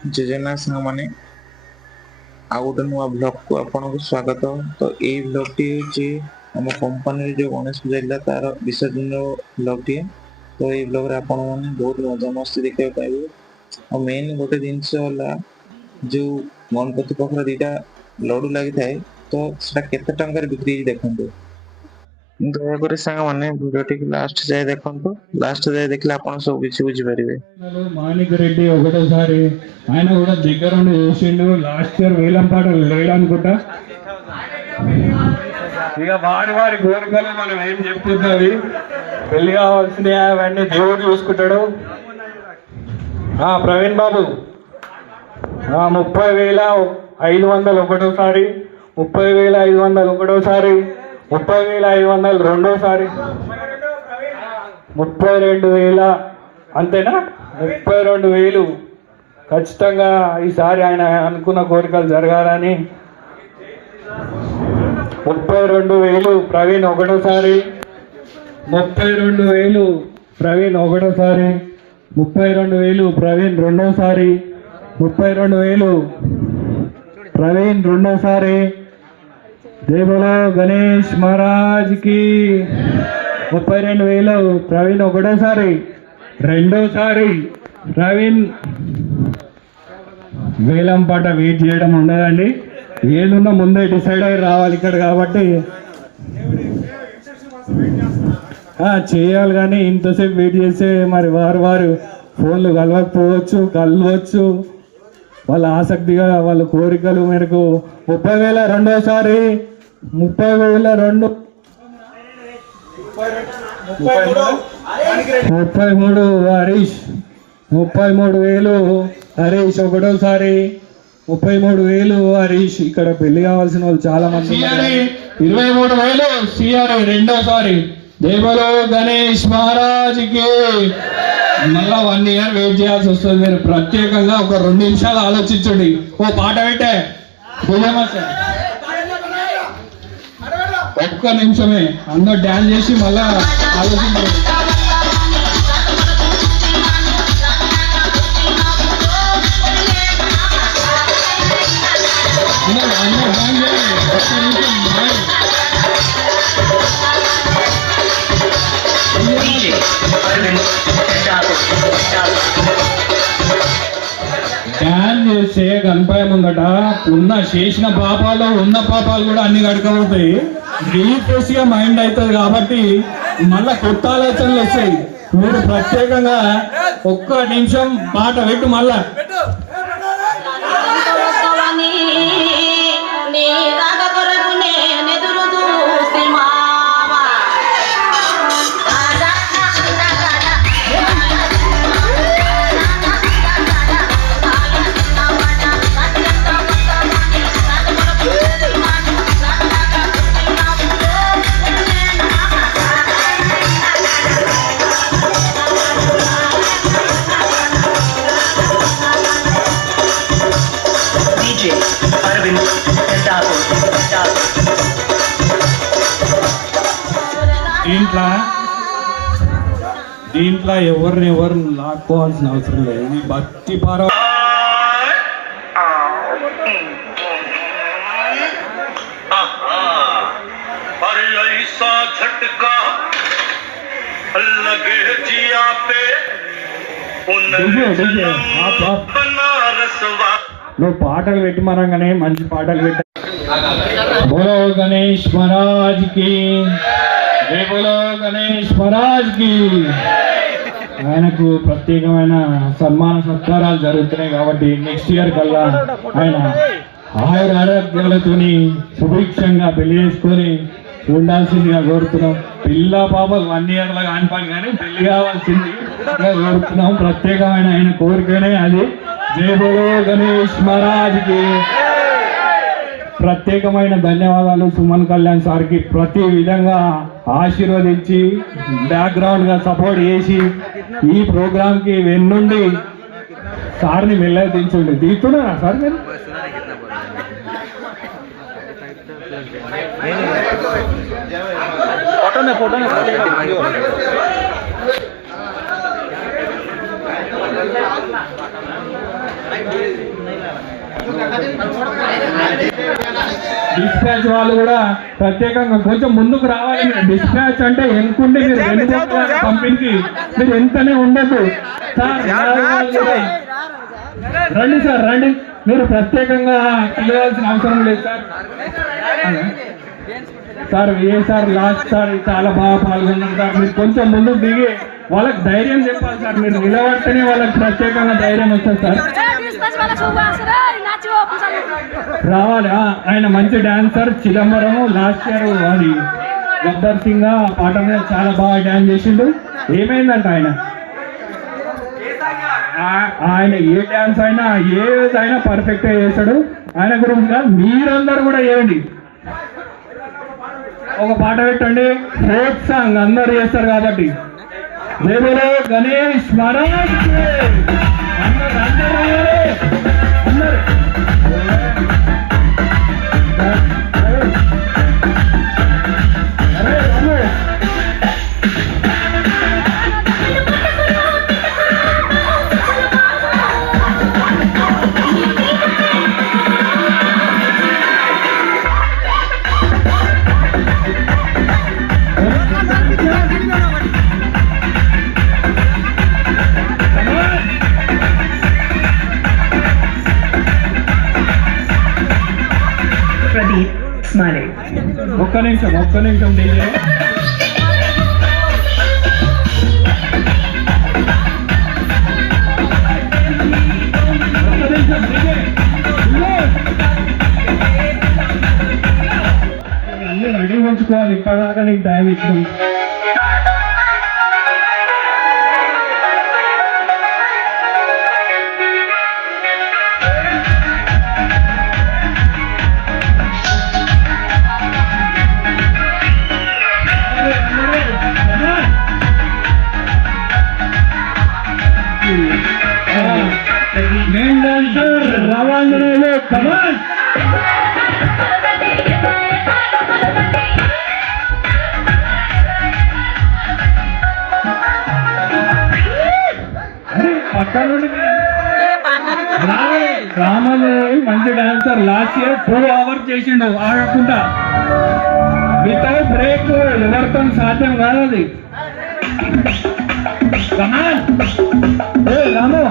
ଜେଜେମା ସାଙ୍ଗମାନେ ଆଉ ଗୋଟେ ନୂଆ ବ୍ଲଗକୁ ଆପଣଙ୍କୁ ସ୍ୱାଗତ। ତ ଏଇ ବ୍ଲଗଟି ହେଉଛି ଆମ କମ୍ପାନୀରେ ଯେଉଁ ଗଣେଶ ପୂଜା ହେଇଥିଲା ତାର ବିସର୍ଜନ ବ୍ଲଗଟିଏ। ତ ଏଇ ବ୍ଲଗରେ ଆପଣମାନେ ବହୁତ ମଜାମସ୍ତି ଦେଖିବାକୁ ପାଇବେ। ଆଉ ମେନ୍ ଗୋଟେ ଜିନିଷ ହେଲା ଯେଉଁ ଗଣପତି ପାଖରେ ଦୁଇଟା ଲଡ଼ୁ ଲାଗିଥାଏ, ତ ସେଟା କେତେ ଟଙ୍କାରେ ବିକ୍ରି ହେଇଛି ଦେଖନ୍ତୁ। ଦୟାକରି ସାଙ୍ଗମାନେ ଭିଡ଼ିଓଟିକୁ ଲାଷ୍ଟ ଯାଏ ଦେଖନ୍ତୁ। ଲାଷ୍ଟ ଯାଏ ଦେଖିଲେ ଆପଣ ସବୁ କିଛି ବୁଝିପାରିବେ। మాణిక్ రెడ్డి ఒకటోసారి ఆయన కూడా దగ్గర ఉండి చూసిండు. లాస్ట్ ఇయర్ వేలం పాటలు లేడు అనుకుంటా. ఇక వారి వారి కోరికలు మనం ఏం చెప్తుంది, పెళ్లి కావాల్సినవి అవన్నీ దేవుడు చూసుకుంటాడు. ప్రవీణ్ బాబు 30,500 ఒకటోసారి, 30,500 ఒకటోసారి, 30,500 రెండోసారి, 32,000 అంతేనా? 32,000 ఖచ్చితంగా ఈసారి ఆయన అనుకున్న కోరికలు జరగాలని. 32,000 ప్రవీణ్ ఒకటోసారి, 32,000 ప్రవీణ్ ఒకటోసారి, 32,000 ప్రవీణ్ రెండోసారి, 32,000 ప్రవీణ్ రెండోసారి. జై బోలో గణేష్ మహారాజ్కి. 32,000 ప్రవీణ్ ఒకటోసారి, రెండోసారి ప్రవీణ్. వేలం పాట వెయిట్ చేయడం ఉండదండి, ఏదున్నా ముందే డిసైడ్ అయ్యి రావాలి ఇక్కడ కాబట్టి చేయాలి. కానీ ఇంతసేపు వెయిట్ చేస్తే మరి వారు ఫోన్లు కలవచ్చు. వాళ్ళ ఆసక్తిగా వాళ్ళ కోరికలు మేరకు 30,000 రెండోసారి, 30,000 33 హరీష్, 33,000 హరీష్ ఒకటోసారి, 33,000 హరీష్. ఇక్కడ పెళ్లి కావాల్సిన వాళ్ళు చాలా మంది. 23,000 సిఆర్ రెండోసారి. జై బోలో గణేష్ మహారాజ్కి. మళ్ళా 1 ఇయర్ వెయిట్ చేయాల్సి వస్తుంది. మీరు ప్రత్యేకంగా ఒక 2 నిమిషాలు ఆలోచించండి. ఓ పాట పెట్టే ఒక్క నిమిషమే అందరూ డ్యాన్స్ చేసి మళ్ళా ఆలోచించండి. డ్యాన్స్ చేస్తే గణపయ్య ముందట చేసిన పాపాలు ఉన్న పాపాలు కూడా అన్ని కడకపోతాయి. రిలీఫ్రెష్ గా మైండ్ అవుతుంది కాబట్టి మళ్ళా కొత్త ఆలోచనలు వస్తాయి. మీరు ప్రత్యేకంగా ఒక్క నిమిషం పాట పెట్టు మళ్ళా. దీంట్లో ఎవరిని లాక్కోవాల్సిన అవసరం లేదు. ఇది భక్తి పర నువ్వు పాటలు పెట్టి మనంగానే మంచి పాటలు పెట్ట. బోలో గణేష్ మహారాజ్కి. జై బోలో గణేష్ మహారాజ్కి. ఆయనకు ప్రత్యేకమైన సన్మాన సత్కారాలు జరుగుతున్నాయి కాబట్టి నెక్స్ట్ ఇయర్ కల్లా ఆయన ఆరోగ్యాలతోని సుభిక్షంగా పెళ్లి చేసుకొని ఉండాల్సిందిగా కోరుతున్నాం. పిల్ల పాపలు 1 ఇయర్ లాగా అనిపాలి కానీ పెళ్లి కావాల్సింది కోరుతున్నాం. ప్రత్యేకమైన ఆయన కోరికనే అది. జై బోలో గణేష్ మహారాజ్కి. ప్రత్యేకమైన ధన్యవాదాలు సుమన్ కళ్యాణ్ సార్కి. ప్రతి విధంగా ఆశీర్వదించి బ్యాక్గ్రౌండ్ గా సపోర్ట్ చేసి ఈ ప్రోగ్రామ్ కి వెన్నుండి సార్ని మెల్లదించండి. దిగుతున్నారా సార్ మీరు? డిస్పాచ్ వాళ్ళు కూడా ప్రత్యేకంగా కొంచెం ముందుకు రావాలి. డిస్పాచ్ అంటే ఎంకుండి మీరు వెనుక కంపెనీకి మీరు ఎంతనే ఉండదు సార్. రండి సార్, రండి. మీరు ప్రత్యేకంగా పిలవాల్సిన అవసరం లేదు sir. Sir sir last sir చాలా బాగా పాల్గొన్నారు సార్. మీరు కొంచెం ముందుకు దిగి వాళ్ళకి ధైర్యం చెప్పాలి సార్. మీరు నిలబడితేనే వాళ్ళకి ప్రత్యేకంగా ధైర్యం వస్తుంది సార్. రావాలి. ఆయన మంచి డాన్సర్ చిదంబరము. లాస్ట్ ఇయర్ అది గబ్బర్ సింగ్ ఆ పాట మీద చాలా బాగా డాన్స్ చేసిండు. ఏమైందంట ఆయన ఏ డాన్స్ అయినా ఏదైనా పర్ఫెక్ట్ గా చేస్తాడు. ఆయన గురించి మీరందరూ కూడా చేయండి. ఒక పాట పెట్టండి, ఫోక్ సాంగ్ అందరు చేస్తారు కాబట్టి. దేవుడు గణేష్ మహారాజ్ అందరు అందరు ఒక్క నిమిషం డీజే. అన్నీ రెడీ ఉంచుకోవాలి. ఇప్పటిదాకా నీకు టైం ఇచ్చింది. రావాంజనేయులు కమాన్. పక్కన రామాంజనేయులు మంచి డాన్సర్. లాస్ట్ ఇయర్ 2 hours చేసిండు ఆగకుండా. వితౌట్ బ్రేక్ ఎవరితో సాధ్యం కాదు అది. కమాన్ రాము.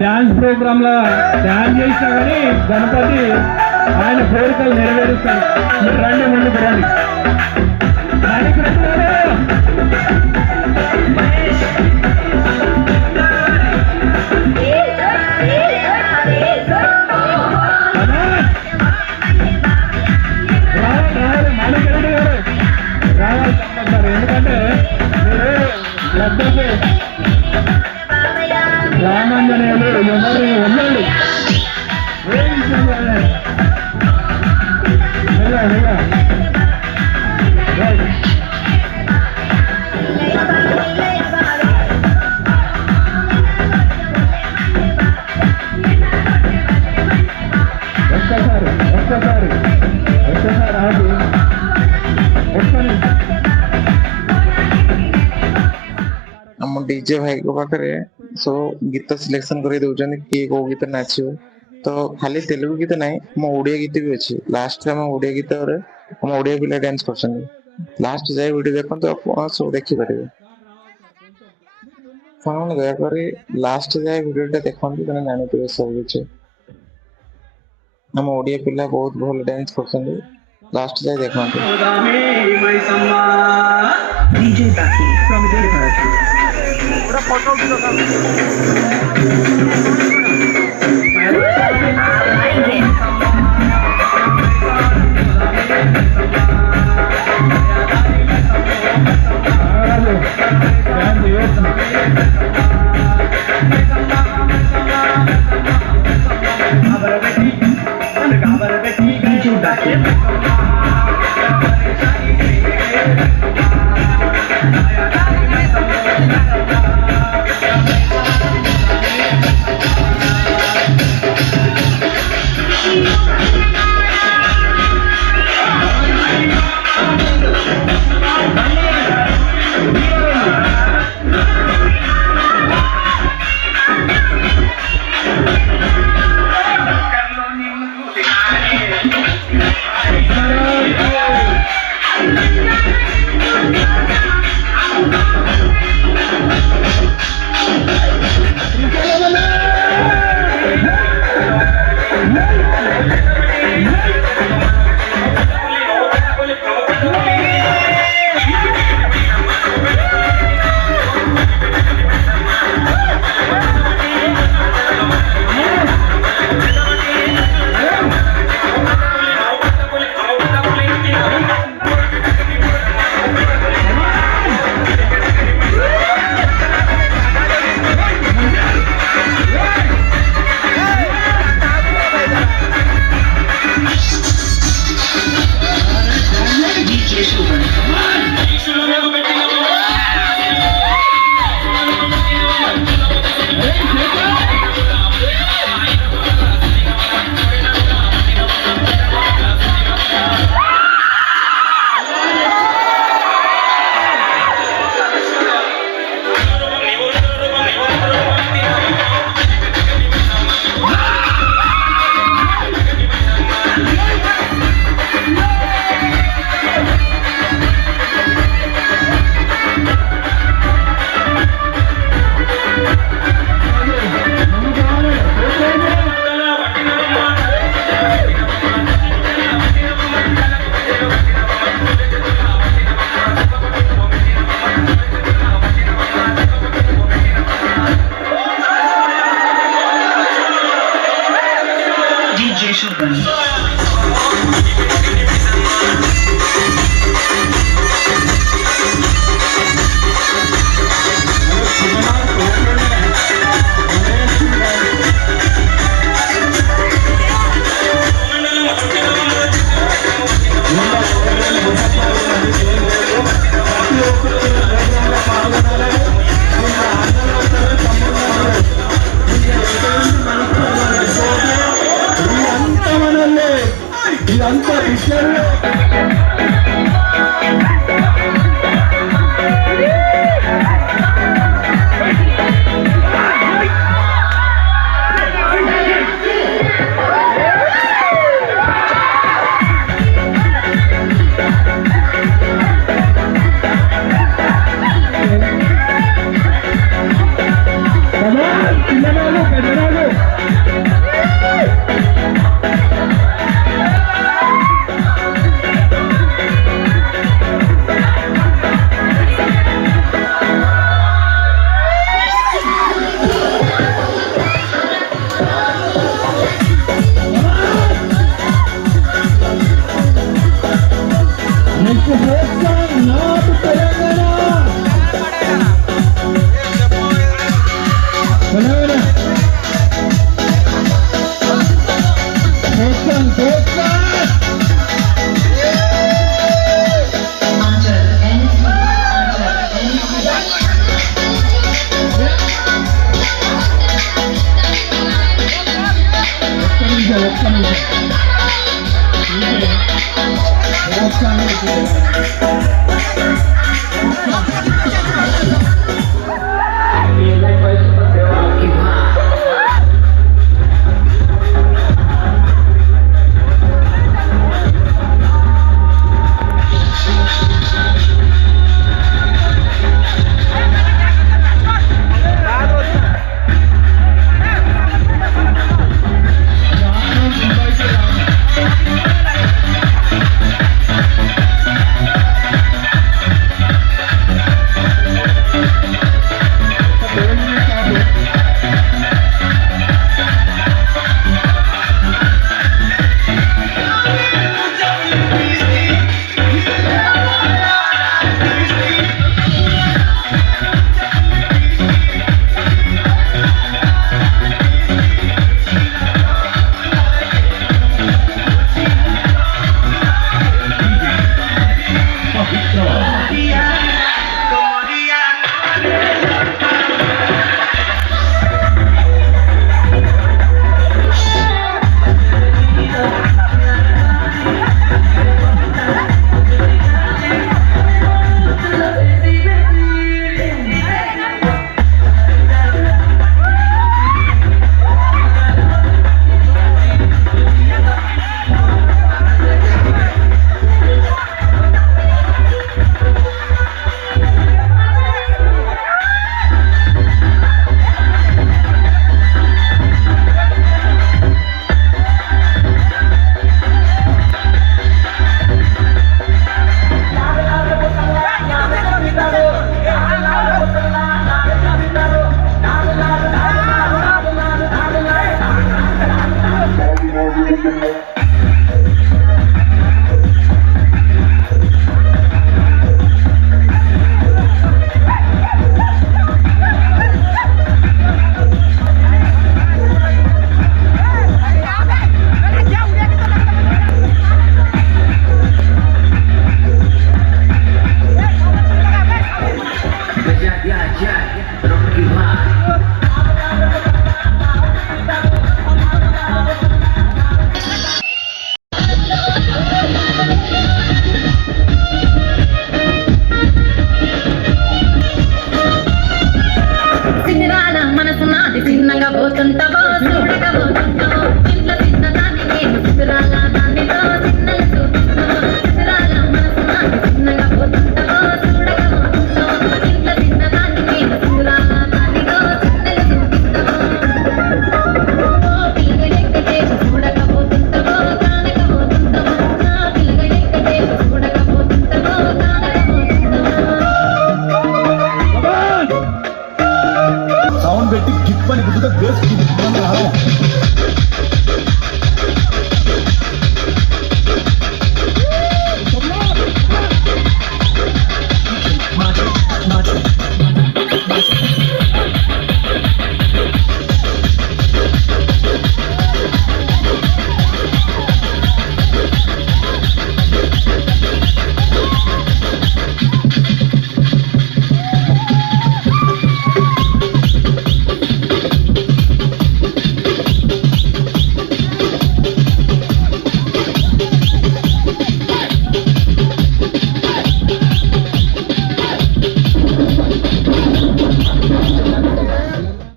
డాన్స్ ప్రోగ్రామ్ లో డాన్స్ చేసినా కానీ గణపతి ఆయన కోరికలు నెరవేరుస్తాడు. మీరు రండి, ముందుకు రండి. రావాలి కంపల్సరీ. ఎందుకంటే మీరు రామాంజనేయులు ఎవరు వెళ్ళండి. डीजे भाई को पाखरे सो गीत सिलेक्शन कर दउछन कि को गीत नाचियो तो खाली तेलुगु गीत नहीं हम ओडिया गीत भी अच्छी लास्ट हम ओडिया गीत हम ओडिया पिला डांस करछन लास्ट जाय वीडियो देखन तो आप सब देखि परिबे फाउंड दया करे लास्ट जाय वीडियो देखन तो जानि परिबे सब किछ हम ओडिया पिला बहुत भल डांस करछन लास्ट जाय देखन DJ Baki from Delhi. DJ Baki. DJ Shogun. ఇదంతా విషయంలో పిల్లలు పెద్దలు ఒక్క నిమిషం